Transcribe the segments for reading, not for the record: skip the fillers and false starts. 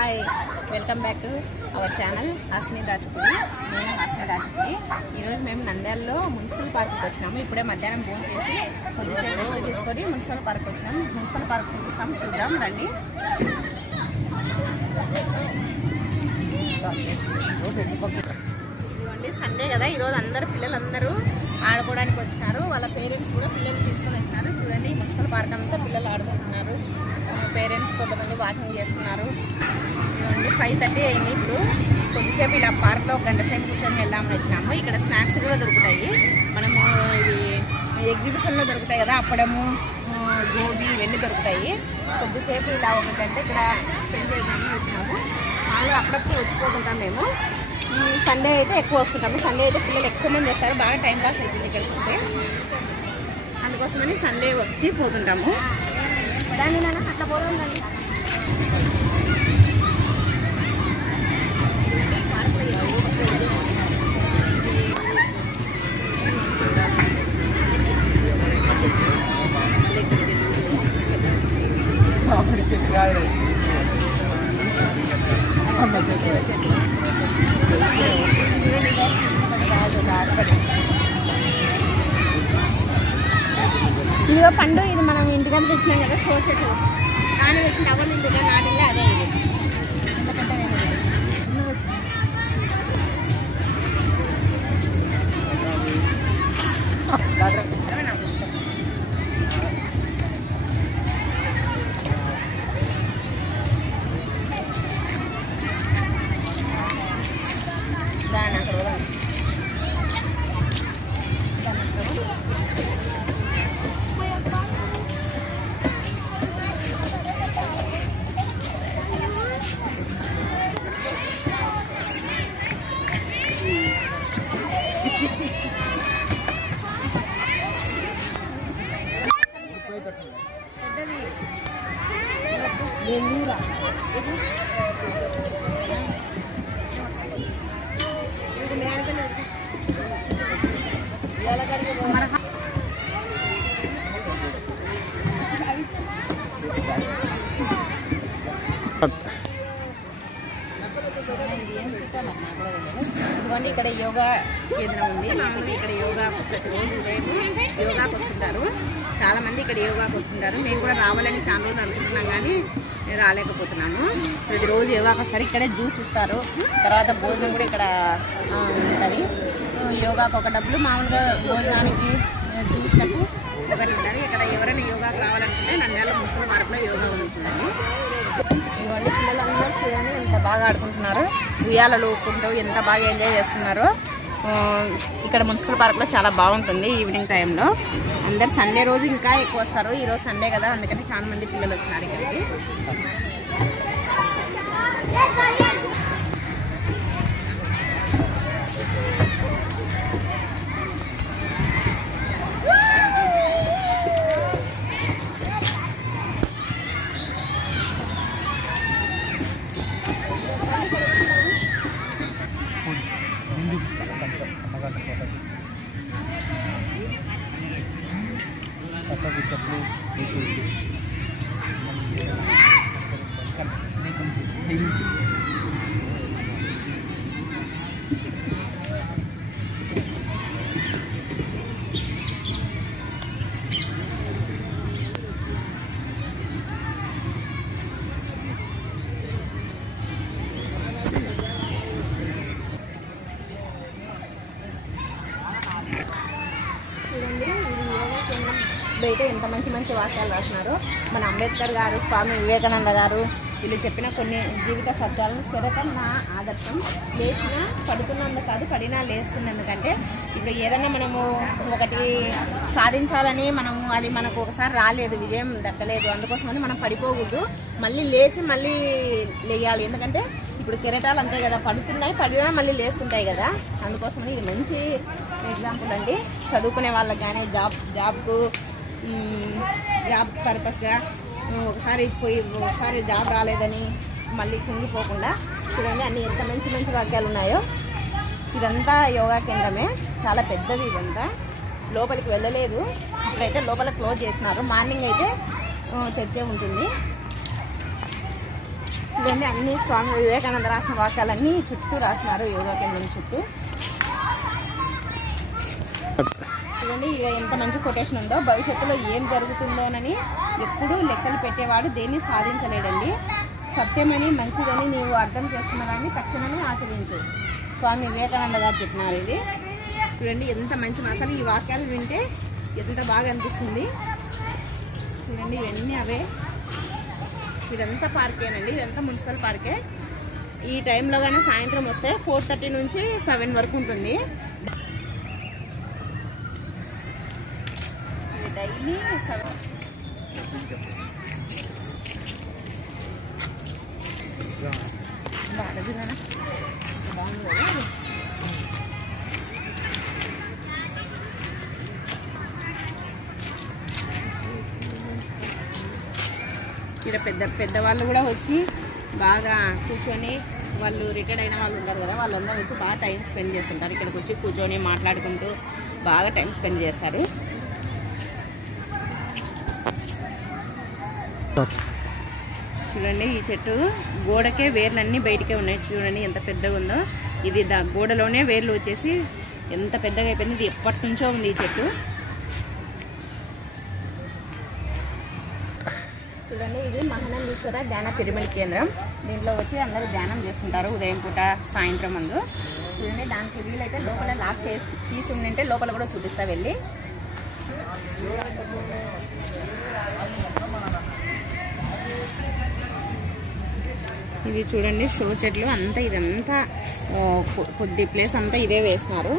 Hi, welcome back to our channel Hasni Rajapudi. నేను హాస్ని రాజపుడి. ఈరోజు మేము నంద్యాలలో మున్సిపల్ పార్క్కి వచ్చినాము. ఇప్పుడే మధ్యాహ్నం భోజనం చేసి కొద్దిసేపు రెస్ట్ తీసుకొని మున్సిపల్ పార్క్ వచ్చినాము. మున్సిపల్ పార్క్ చూపిస్తాము, చూద్దాం రండి. ఇదిగోండి, సండే కదా ఈరోజు పిల్లలందరూ ఆడుకోవడానికి వచ్చినారు. వాళ్ళ పేరెంట్స్ కూడా పిల్లలు తీసుకొని వచ్చినారు. చూడండి, మున్సిపల్ పార్క్ అంతా పిల్లలు ఆడుకుంటున్నారు. పేరెంట్స్ కొంతమంది వాకింగ్ చేస్తున్నారు. ఇదిగోండి, 5:30 అయింది. ఇప్పుడు కొద్దిసేపు ఇలా పార్క్లో ఒక గంట సేపు కూర్చొని వెళ్దామని వచ్చినాము. ఇక్కడ స్నాక్స్ కూడా దొరుకుతాయి. మనము ఇది ఎగ్జిబిషన్లో దొరుకుతాయి కదా, అప్పడము, గోబీ ఇవన్నీ దొరుకుతాయి. కొద్దిసేపు ఇలా ఒక గంట ఇక్కడ స్పెండ్ చేద్దామని వచ్చినాము. వాళ్ళు అప్పుడప్పుడు వచ్చిపోతుంటాం మేము. సండే అయితే ఎక్కువ వస్తుంటాము. సండే అయితే పిల్లలు ఎక్కువ మంది వస్తారు, బాగా టైం పాస్ అవుతుంది ఇక్కడికి వస్తే. అందుకోసమని సండే వచ్చి పోతుంటాము. దాన్ని నాన్న అట్లా పోదాం రండి. ఇదిగో పండు, ఇది మనం ఇంటికని తెచ్చినాం కదా, షో చెట్టు నాన్న తెచ్చిన అవ్వని ఇంటిగా నాటిలే. అదే ఇది ఇంత పెద్దగా దాని అక్కడ ఇదిగోండి, ఇక్కడ యోగా కేంద్రం ఉంది. మామూలుగా ఇక్కడ యోగా ప్రతిరోజు ఉదయం యోగాకు వస్తుంటారు. చాలా మంది ఇక్కడ యోగాకు వస్తుంటారు. మేము కూడా రావాలని చాలా రోజులు అనుకుంటున్నాం, కానీ రాలేకపోతున్నాము. ప్రతిరోజు యోగాకు వస్తారు. ఇక్కడే జ్యూస్ ఇస్తారు. తర్వాత భోజనం కూడా ఇక్కడ ఉంటుంది. యోగాకు ఒక డబ్బులు, మామూలుగా భోజనానికి జ్యూస్లకు ఒకటి ఉంటుంది. ఇక్కడ ఎవరైనా యోగాకు రావాలనుకుంటే నంద్యాల మున్సిపల్ పార్క్లో యోగా ఉంది. చూడండి, ఇవన్నీ పిల్లలందరూ చూడండి ఎంత బాగా ఆడుకుంటున్నారు. ఉయ్యాలలు ఊపుకుంటూ ఎంత బాగా ఎంజాయ్ చేస్తున్నారు. ఇక్కడ మున్సిపల్ పార్క్లో చాలా బాగుంటుంది ఈవినింగ్ టైంలో. అందరు సండే రోజు ఇంకా ఎక్కువ వస్తారు. ఈరోజు సండే కదా, అందుకని చాలా మంది పిల్లలు వచ్చినారు ఇక్కడికి. బయట ఎంత మంచి మంచి వాక్యాలు రాసినారు. మన అంబేద్కర్ గారు, స్వామి వివేకానంద గారు వీళ్ళు చెప్పిన కొన్ని జీవిత సత్యాలను చెరటం నా ఆదర్శం. లేచినా పడుతున్నందుకు కాదు, పడినా లేస్తున్నందుకంటే ఇప్పుడు ఏదన్నా మనము ఒకటి సాధించాలని మనము అది మనకు ఒకసారి రాలేదు, విజయం దక్కలేదు, అందుకోసమని మనం పడిపోకూడదు. మళ్ళీ లేచి మళ్ళీ లేయాలి. ఎందుకంటే ఇప్పుడు కెరటాలు అంతే కదా, పడుతున్నాయి, పడినా మళ్ళీ లేస్తుంటాయి కదా. అందుకోసమని ఇది మంచి ఎగ్జాంపుల్ అండి. చదువుకునే వాళ్ళకి కానీ జాబ్ పర్పస్గా ఒకసారి జాబ్ రాలేదని మళ్ళీ కుంగిపోకుండా చూడండి అన్ని ఎంత మంచి మంచి వాక్యాలు ఉన్నాయో. ఇదంతా యోగా కేంద్రమే, చాలా పెద్దది. ఇదంతా లోపలికి వెళ్ళలేదు, ఇప్పుడైతే లోపల క్లోజ్ చేసినారు. మార్నింగ్ అయితే తెరిచే ఉంటుంది. ఇవన్నీ అన్ని స్వామి వివేకానంద రాసిన వాక్యాలన్నీ చుట్టూ రాసినారు యోగా కేంద్రం చుట్టూ. ఇవన్నీ ఇక ఎంత మంచి కొటేషన్ ఉందో, భవిష్యత్తులో ఏం జరుగుతుందోనని ఎప్పుడూ లెక్కలు పెట్టేవాడు దేన్ని సాధించలేడండి. సత్యమని మంచిదని నీవు అర్థం చేసుకున్నదాన్ని తక్షణమే ఆచరించు. స్వామి వివేకానంద గారు చెప్పినారు ఇది. చూడండి ఎంత మంచి, అసలు ఈ వాక్యాలు వింటే ఎంత బాగా అనిపిస్తుంది. చూడండి ఇవన్నీ అవే. ఇదంతా పార్కేనండి, ఇదంతా మున్సిపల్ పార్కే. ఈ టైంలో కానీ సాయంత్రం వస్తే 4:30 నుంచి 7 వరకు ఉంటుంది. ఇది డైలీ 7. బాగుంది కదా, బాగుంది కదా. ఇక్కడ పెద్దవాళ్ళు కూడా వచ్చి బాగా కూర్చొని, వాళ్ళు రిటైర్డ్ అయిన వాళ్ళు ఉంటారు కదా, వాళ్ళందరూ వచ్చి బాగా టైం స్పెండ్ చేస్తుంటారు. ఇక్కడికి వచ్చి కూర్చొని మాట్లాడుకుంటూ బాగా టైం స్పెండ్ చేస్తారు. చూడండి ఈ చెట్టు గోడకే వేర్లన్నీ బయటకే ఉన్నాయి. చూడండి ఎంత పెద్దగా ఉందో. ఇది గోడలోనే వేర్లు వచ్చేసి ఎంత పెద్దగా అయిపోయింది. ఇది ఎప్పటి నుంచో ఉంది ఈ చెట్టు. చూడండి ఇది మహానందీశ్వర ధ్యాన పిరమిడ్ కేంద్రం. దీంట్లో వచ్చి అందరూ ధ్యానం చేస్తుంటారు ఉదయం పూట, సాయంత్రం ముందు. చూడండి దానికి వీలైతే లోపల లాక్ తీసి ఉండింటే లోపల కూడా చూపిస్తా వెళ్ళి. ఇది చూడండి షో చెట్లు అంతా, ఇదంతా కొద్ది ప్లేస్ అంతా ఇదే వేసినారు.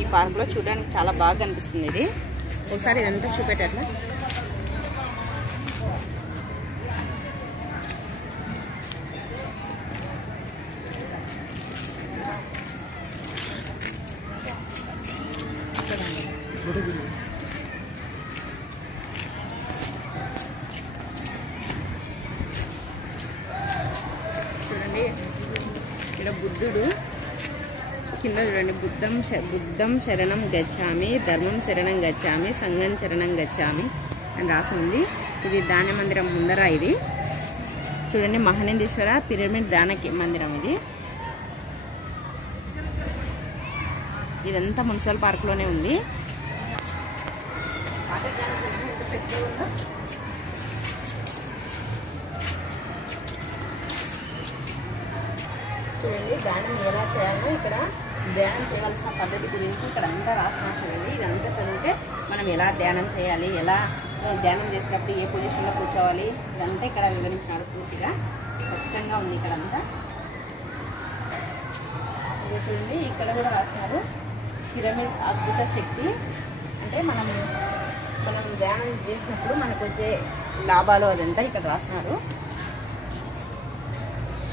ఈ పార్క్లో చూడడానికి చాలా బాగా కనిపిస్తుంది. ఇది ఒకసారి ఇదంతా చూపెట్టట్లా. చూడండి ఇక్కడ బుద్ధుడు కింద చూడండి, బుద్ధం శరణం గచ్చామి, ధర్మం శరణం గచ్చామి, సంఘం శరణం గచ్చామి అని రాసి ఉంది. ఇది ధ్యాన మందిరం ముందర. ఇది చూడండి మహానందీశ్వర పిరమిడ్ ధ్యాన మందిరం. ఇదంతా మున్సిపల్ పార్క్ లోనే ఉంది. చూడండి ధ్యానం ఎలా చేయాలో, ఇక్కడ ధ్యానం చేయాల్సిన పద్ధతి గురించి ఇక్కడ అంతా రాసిన. చూడండి ఇదంతా చదివితే మనం ఎలా ధ్యానం చేయాలి, ఎలా ధ్యానం చేసినప్పుడు ఏ పొజిషన్లో కూర్చోవాలి, ఇదంతా ఇక్కడ వివరించినారు. పూర్తిగా స్పష్టంగా ఉంది ఇక్కడ అంతా. ఇది చూడండి ఇక్కడ కూడా రాసినారు పిరమిడ్ అద్భుత శక్తి. అంటే మనం ధ్యానం చేసినప్పుడు మనకు వచ్చే లాభాలు అదంతా ఇక్కడ రాసినారు.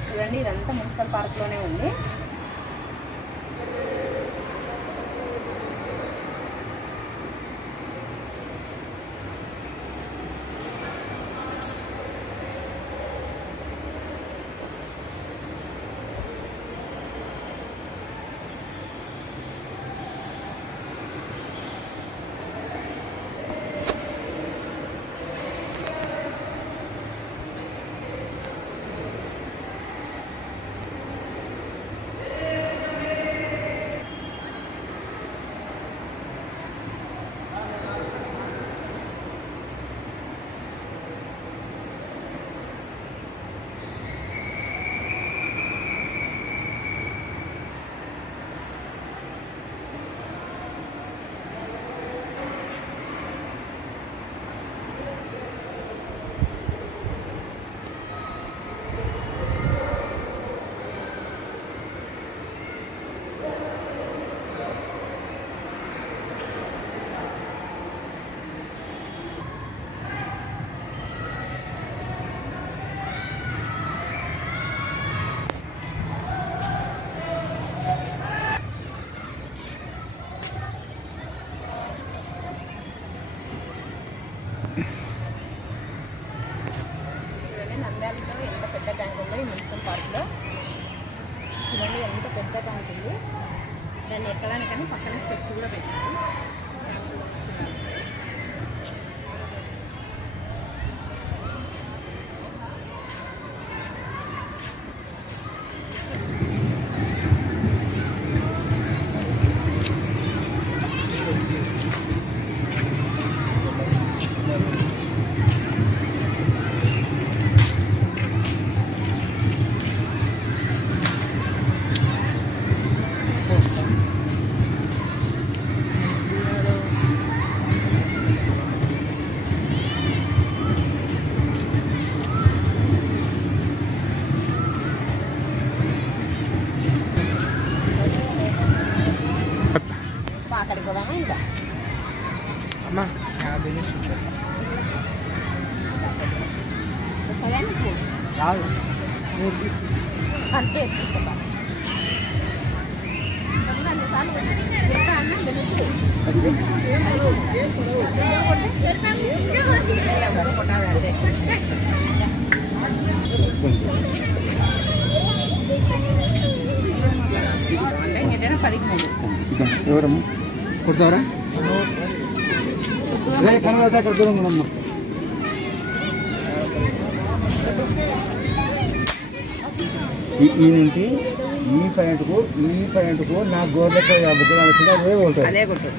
చూడండి ఇదంతా మున్సిపల్ పార్క్లోనే ఉంది. నంద్యాలలో ఎంత పెద్ద ట్యాంక్ ఉందో ఈ మున్సిపల్ పార్క్లో. చూడండి ఎంత పెద్ద ట్యాంక్ ఉంది. దాన్ని ఎక్కడానికని పక్కన స్టెప్స్ కూడా పెట్టారు. ఇంకా అమ్మా రాదు అంతే తీసుకో ఎవరమ్మా కొడతావరా అక్కడ దూరం ఉందమ్మా ఈ నుంచి ఈ పాయింట్కు నాకు గోర్లెక్క బుద్ధి అనుకుంటే అదే కొడుతుంది అదే కొట్టు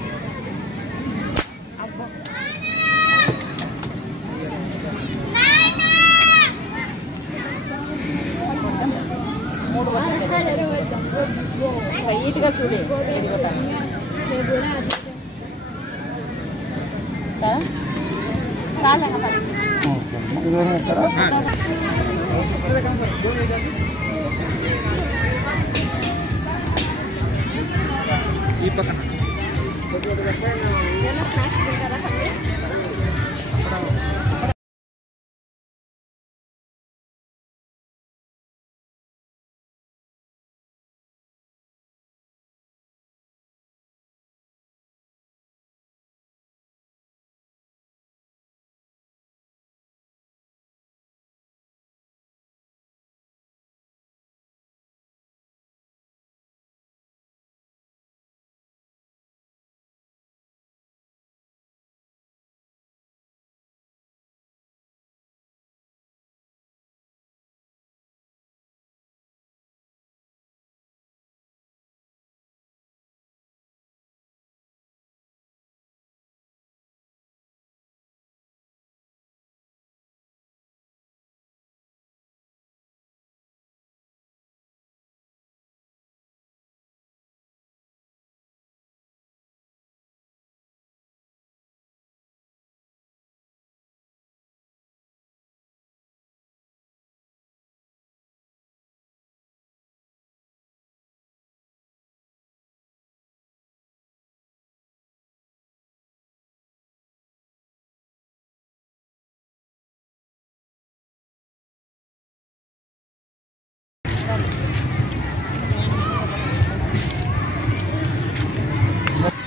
వైట్గా చూడు చాలా ఈ పక్కన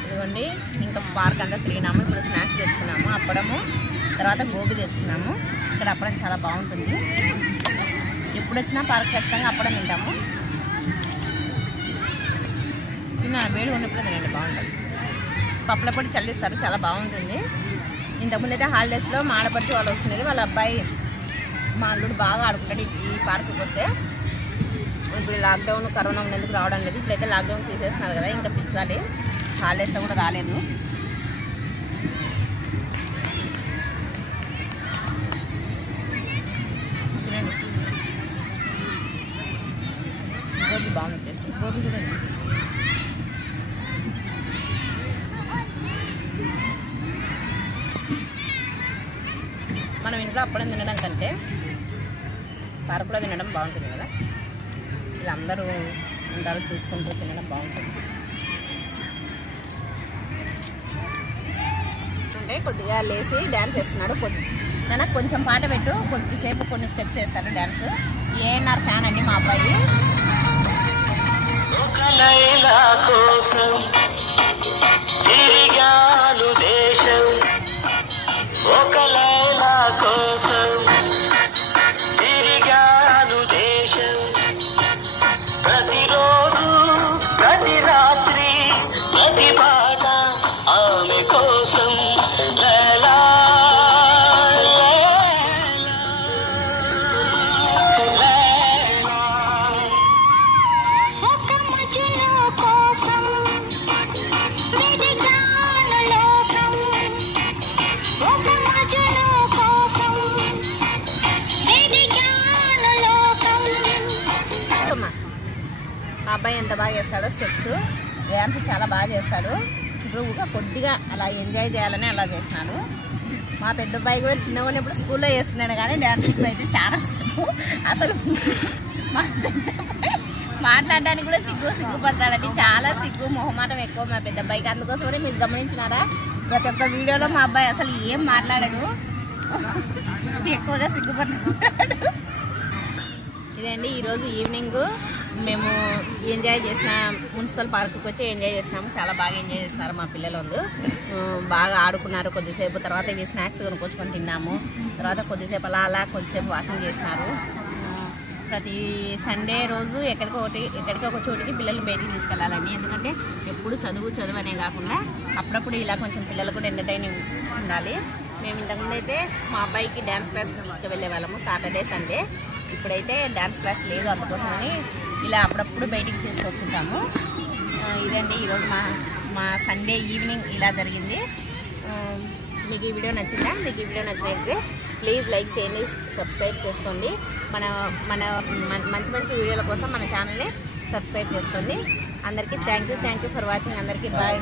ఇదిగోండి ఇంకా పార్క్ అంతా తిరిగినాము. ఇప్పుడు స్నాక్స్ తెచ్చుకున్నాము, అప్పడము, తర్వాత గోబీ తెచ్చుకున్నాము. ఇక్కడ అప్పడం చాలా బాగుంటుంది. ఎప్పుడు వచ్చినా పార్క్ ఖచ్చితంగా అప్పడం తింటాము. తిన్నాను, వేడి ఉన్నప్పుడు తినండి, బాగుంటుంది. పప్పుల పొడి చల్లిస్తారు, చాలా బాగుంటుంది. ఇంతకుముందు అయితే హాలిడేస్లో మా ఆడపడిచి వాళ్ళు వస్తున్నారు. వాళ్ళ అబ్బాయి మా అల్లుడు బాగా ఆడుకుంటాడు ఈ పార్కుకి వస్తే. ఇప్పుడు లాక్డౌన్ కరోనా ఉన్నందుకు రావడం లేదు. ఇప్పుడైతే లాక్డౌన్ తీసేస్తున్నారు కదా, ఇంకా పిలిచాలి. హాలిడేస్లో కూడా రాలేదు. గోబీ బాగుంది, టేస్ట్ గోబీ కూడా. మనం ఇంట్లో అప్పడం తినడం కంటే పార్కులో తినడం బాగుంటుంది కదా. ఇలా అందరూ ఉంటారు చూసుకుంటూ తినడం బాగుంటుంది. అంటే కొద్దిగా లేచి డ్యాన్స్ వేస్తున్నాడు. నేను కొంచెం పాట పెట్టు, కొద్దిసేపు కొన్ని స్టెప్స్ వేస్తాడు డ్యాన్స్. ఏఎన్ఆర్ ఫ్యాన్ అండి మా అబ్బాయి. ప్రతిరోజు ప్రతి రాత్రి ప్రతి పాట ఆమె కోసం. మా అబ్బాయి ఎంత బాగా చేస్తాడో స్టెప్స్, డ్యాన్స్ చాలా బాగా చేస్తాడు. ఇప్పుడు కొద్దిగా అలా ఎంజాయ్ చేయాలని అలా చేస్తున్నాడు. మా పెద్ద అబ్బాయి కూడా చిన్నగా ఉన్నప్పుడు స్కూల్లో చేస్తున్నాడు, కానీ డ్యాన్స్ ఇప్పుడు అయితే చాలా అసలు మా పెద్ద అబ్బాయి మాట్లాడడానికి కూడా సిగ్గుపడతాడని, చాలా సిగ్గు మొహమాటం ఎక్కువ మా పెద్ద అబ్బాయికి. అందుకోసమే మీరు గమనించినారా ప్రతి ఒక్క వీడియోలో మా అబ్బాయి అసలు ఏం మాట్లాడాడు, ఎక్కువగా సిగ్గుపడ్డాడు. ఇదండి ఈరోజు ఈవినింగ్ మేము ఎంజాయ్ చేసిన మున్సిపల్ పార్క్కి వచ్చి ఎంజాయ్ చేసినాము. చాలా బాగా ఎంజాయ్ చేస్తున్నారు మా పిల్లలు. బాగా ఆడుకున్నారు కొద్దిసేపు. తర్వాత ఇవి స్నాక్స్ కొనుక్కొచ్చుకొని తిన్నాము. తర్వాత కొద్దిసేపు అలా కొద్దిసేపు వాకింగ్ చేసినారు. ప్రతి సండే రోజు ఎక్కడికి ఒక చోటికి పిల్లలు బయటికి తీసుకెళ్ళాలండి. ఎందుకంటే ఎప్పుడు చదువు అనే కాకుండా అప్పుడప్పుడు ఇలా కొంచెం పిల్లలకు కూడా ఎంటర్టైనింగ్ ఉండాలి. మేము ఇంతకుముందు అయితే మా అబ్బాయికి డ్యాన్స్ క్లాస్కి తీసుకువెళ్ళే వాళ్ళము సాటర్డే సండే. ఇప్పుడైతే డ్యాన్స్ క్లాస్ లేదు, అందుకోసమని ఇలా అప్పుడప్పుడు బయటికి తీసుకొస్తుంటాము. ఇదండి ఈరోజు మా సండే ఈవినింగ్ ఇలా జరిగింది. మీకు ఈ వీడియో నచ్చిందా? మీకు ఈ వీడియో నచ్చినట్లయితే ప్లీజ్ లైక్ చేయండి, సబ్స్క్రైబ్ చేసుకోండి. మన మంచి వీడియోల కోసం మన ఛానల్ని సబ్స్క్రైబ్ చేసుకోండి. అందరికీ థ్యాంక్ యూ ఫర్ వాచింగ్. అందరికీ బాయ్.